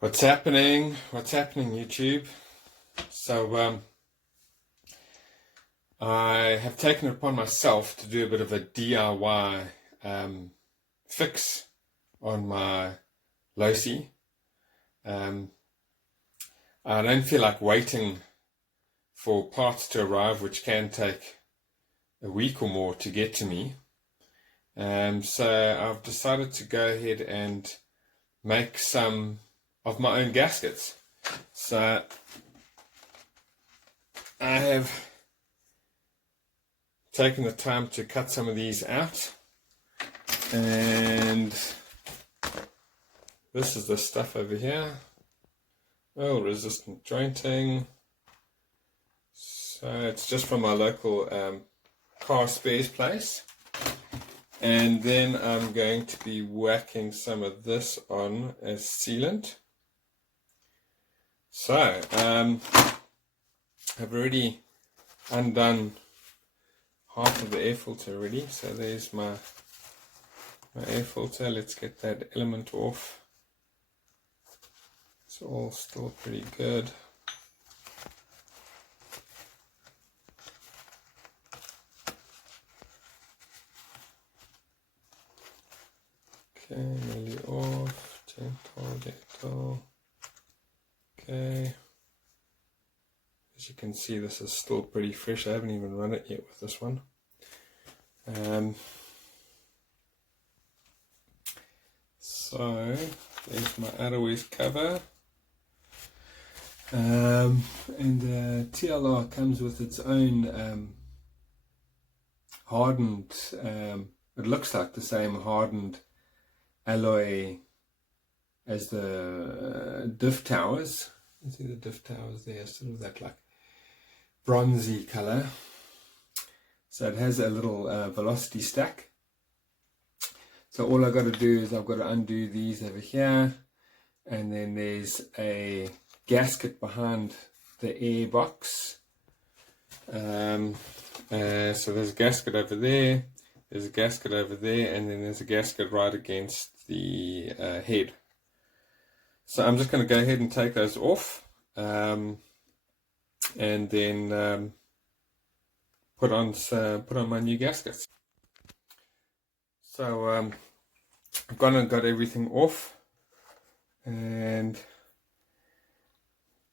What's happening? What's happening, YouTube? So, I have taken it upon myself to do a bit of a DIY fix on my Losi. I don't feel like waiting for parts to arrive, which can take a week or more to get to me. So I've decided to go ahead and make some of my own gaskets. So I have taken the time to cut some of these out, and this is the stuff over here. Oil resistant jointing. So it's just from my local car spares place. And then I'm going to be whacking some of this on as sealant. So I've already undone half of the air filter already. So there's my air filter. Let's get that element off. It's all still pretty good. Okay, nearly off. Gentle. Okay. As you can see, this is still pretty fresh. I haven't even run it yet with this one. So there's my outerwear cover. And the TLR comes with its own hardened, it looks like the same hardened alloy as the diff towers. You see the diff towers there, sort of that like bronzy color. So it has a little velocity stack. So all I've got to do is I've got to undo these over here, and then there's a gasket behind the air box. So there's a gasket over there, there's a gasket over there, and then there's a gasket right against the head. So I'm just going to go ahead and take those off, and then put on my new gaskets. So I've gone and got everything off, and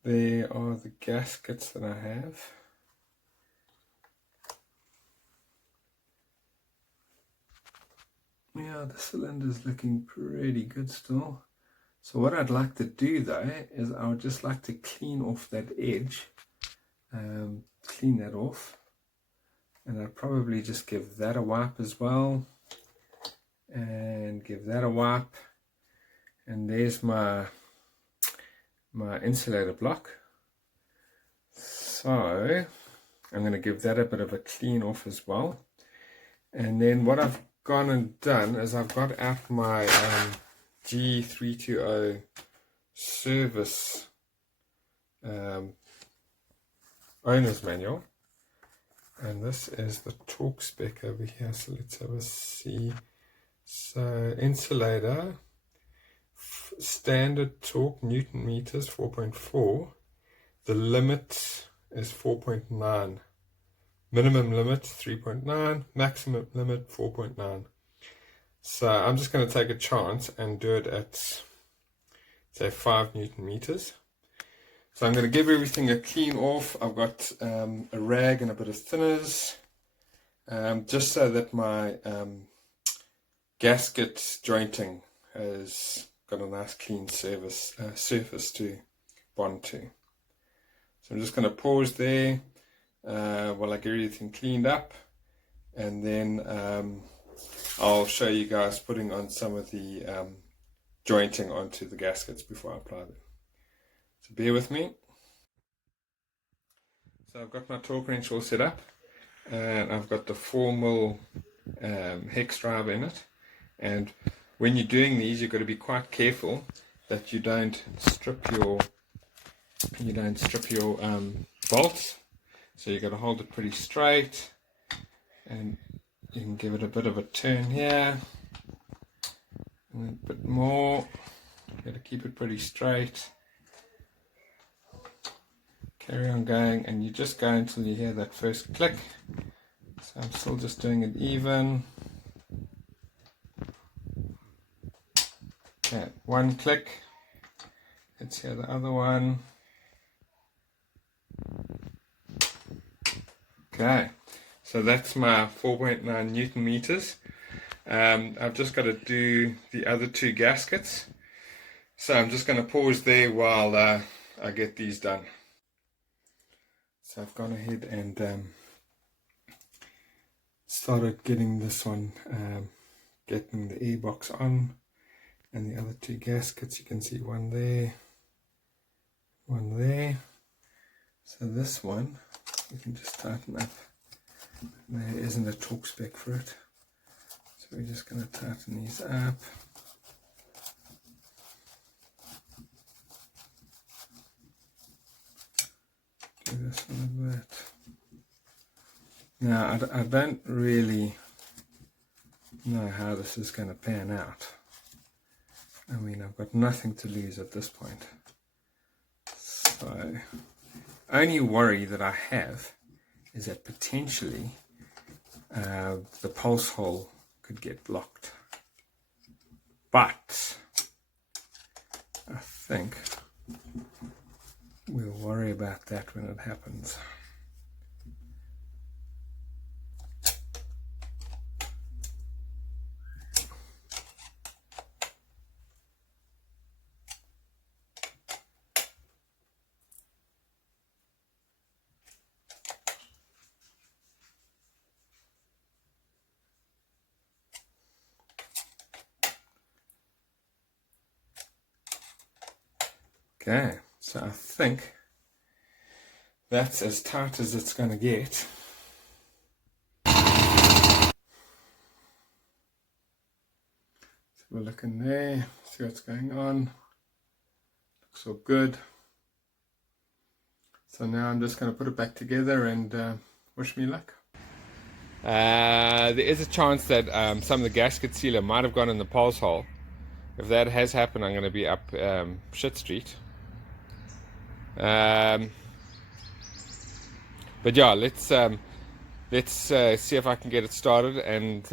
there are the gaskets that I have. Yeah, the cylinder's looking pretty good still. So what I'd like to do though is I would just like to clean off that edge, clean that off, and I'd probably just give that a wipe as well, and give that a wipe. And there's my insulator block. So I'm going to give that a bit of a clean off as well. And then what I've gone and done is I've got out my G320 service owner's manual, and this is the torque spec over here. So let's have a see. So insulator standard torque Newton meters 4.4. The limit is 4.9. Minimum limit 3.9. Maximum limit 4.9. So I'm just going to take a chance and do it at, say, 5 Newton meters. So I'm going to give everything a clean off. I've got a rag and a bit of thinners, just so that my gasket jointing has got a nice clean surface to bond to. So I'm just going to pause there while I get everything cleaned up, and then I'll show you guys putting on some of the jointing onto the gaskets before I apply them. So bear with me. So I've got my torque wrench all set up, and I've got the 4mm hex drive in it. And when you're doing these, you've got to be quite careful that you don't strip your bolts. So you've got to hold it pretty straight, and you can give it a bit of a turn here, and a bit more, Got to keep it pretty straight. Carry on going, and you just go until you hear that first click. So I'm still just doing it even. Okay, one click. Let's hear the other one. Okay, so that's my 4.9 Newton meters. I've just got to do the other two gaskets. So I'm just going to pause there while I get these done. So I've gone ahead and started getting this one, getting the air box on, and the other two gaskets. You can see one there, one there. So this one we can just tighten up. There isn't a torque spec for it, so we're just going to tighten these up. Do this one a bit. Now I don't really know how this is going to pan out. I mean, I've got nothing to lose at this point. So only worry that I have is that potentially the pulse hole could get blocked. But I think we'll worry about that when it happens. Okay, so I think that's as tight as it's going to get. So we'll look in there, see what's going on. Looks all good. So now I'm just going to put it back together and wish me luck. There is a chance that some of the gasket sealer might have gone in the pulse hole. If that has happened, I'm going to be up shit street. But yeah, let's see if I can get it started and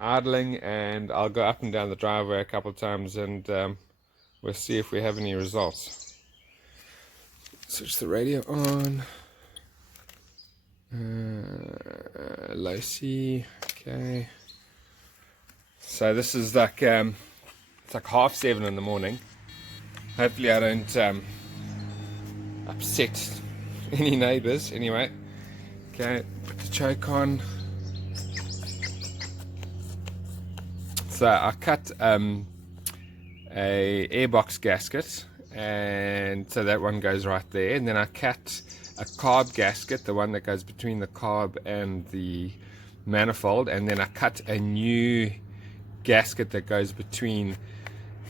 idling, and I'll go up and down the driveway a couple of times and we'll see if we have any results. Switch the radio on. Losi. Okay. So this is like it's like 7:30 in the morning. Hopefully I don't upset any neighbors. Anyway, okay, put the choke on. So I cut a airbox gasket, and so that one goes right there, and then I cut a carb gasket, the one that goes between the carb and the manifold, and then I cut a new gasket that goes between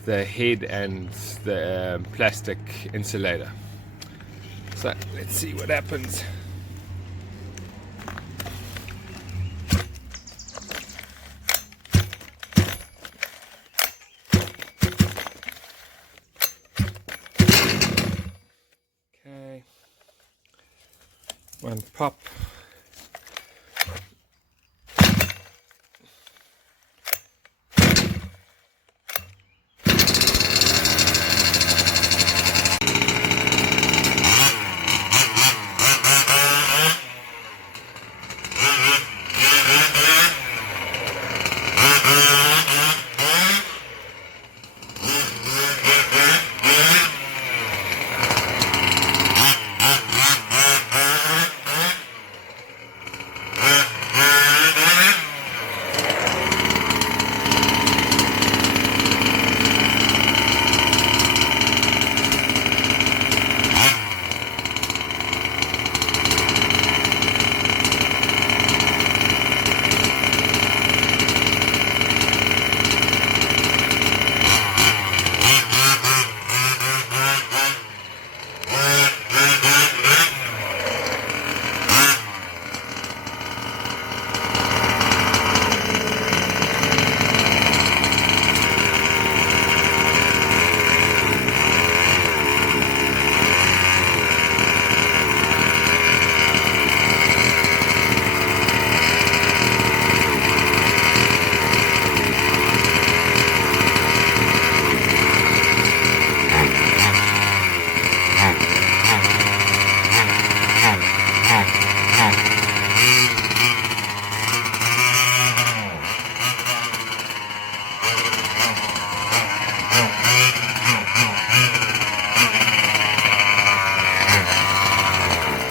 the head and the plastic insulator. So let's see what happens. Okay, one pop.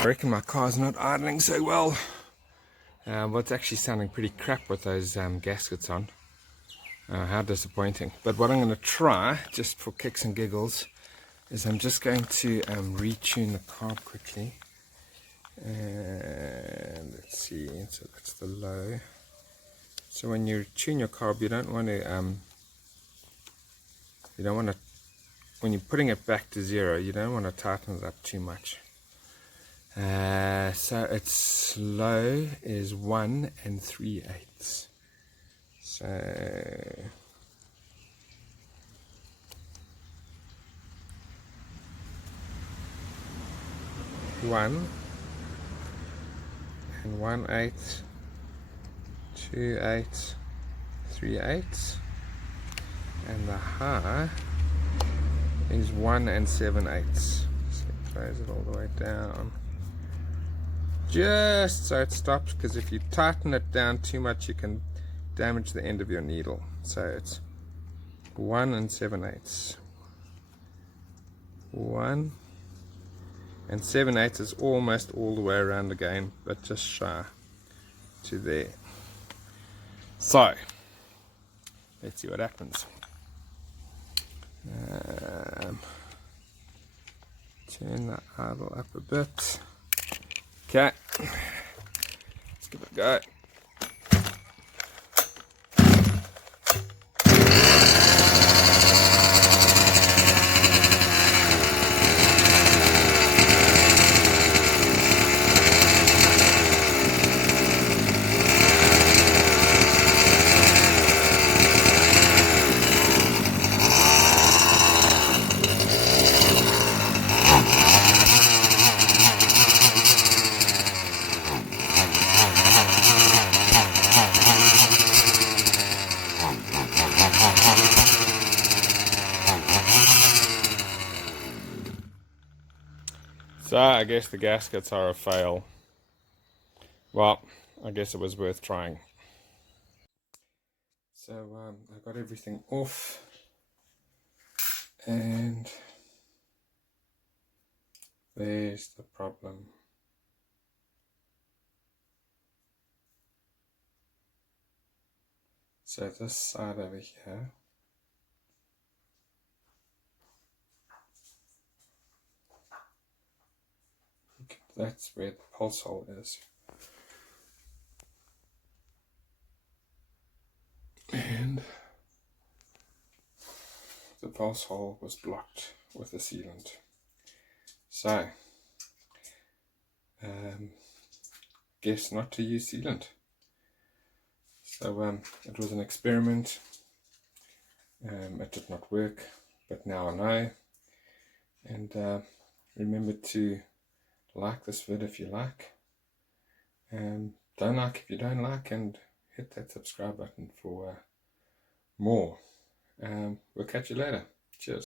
reckon my car's not idling so well. Well, it's actually sounding pretty crap with those gaskets on. How disappointing. But what I'm going to try, just for kicks and giggles, is I'm just going to retune the carb quickly. And let's see, so that's the low. So when you tune your carb, you don't want to, when you're putting it back to 0, you don't want to tighten it up too much. So its low is 1 3/8. So 1 1/8, 2/8, 3/8, and the high is 1 7/8. So it throws it all the way down, just so it stops, because if you tighten it down too much, you can damage the end of your needle. So it's 1 7/8. 1 7/8 is almost all the way around again, but just shy to there. So let's see what happens. Turn the idle up a bit. Okay, let's give it a go. So I guess the gaskets are a fail. Well, I guess it was worth trying. So I got everything off, and there's the problem. So this side over here, that's where the pulse hole is. And the pulse hole was blocked with a sealant. So, guess not to use sealant. So it was an experiment. It did not work, but now I know. And remember to like this vid if you like. Don't like if you don't like, and hit that subscribe button for more. We'll catch you later. Cheers.